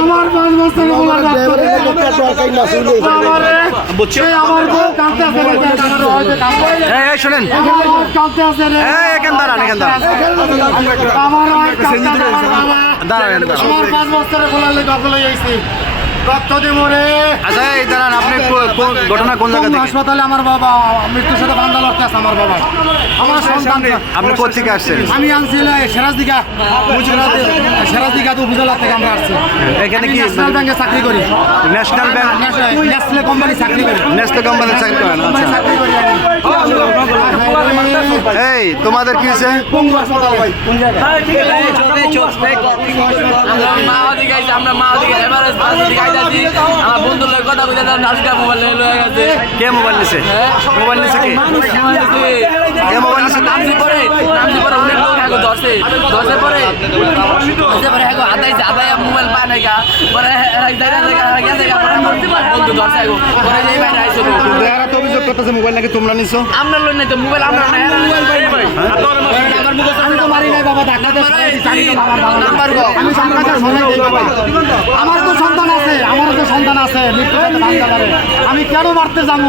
আমার পাঁচ বছরের আমার পাঁচ আছে। আমারে, পাঁচ বছরের লেগে রক্ত লই আইছি। রক্ত দিব রে। আচ্ছা এই দাঁড়ান আপনি কোন- ঘটনা কোন জায়গা থেকে? হাসপাতালে আমার বাবা মৃত্যুর সাথে বান্ধা লড়তে আছে আমার বাবা। আমার সন্তান আপনি আসছেন? আমি উপজেলা থেকে আমরা আসছি। এখানে কি ন্যাশনাল ব্যাংকে চাকরি করি। ন্যাশনাল ব্যাংক কোম্পানি চাকরি করি। ন্যাশনাল কোম্পানির চাকরি করেন কোম্পানি আচ্ছা। চাকরি করি এই তোমাদের কি হয়েছে? হাসপাতাল ভাই আইছি, আমরা মা ওদিকে এভারেস্ট বাস ওদিকে আইতাছি। আমার বন্ধুর লগে কথা কইতে তার নাচকা মোবাইল লয়ে গেছে। কে মোবাইল নিছে? হ্যাঁ? মোবাইল নিছে কে। কে মোবাইল নিছে? নামছি পরে নামছি পরে অনেক লোক আগে ধরছে ধরছে পরে। ধরছে পরে হ্যাঁ আদাইছে আদাই মোবাইল পায় নাই গা। পরে হ্যাঁ, জায়গা জায়গা গেছে গা পরে বন্ধু ধরছে আগে পরে এই বাইরে আইছে দেহারা তো অভিযোগ করতেছে মোবাইল নাকি তোমরা নিছো? আমরা লই নাই তো মোবাইল আমরা মোবাইল পাই ভাই আমি তো মারি নাই বাবা ঢাকাতে চাকরি তো আমার তো সন্তান আছে আমার তো সন্তান আছে আমি কেন মারতে যাব?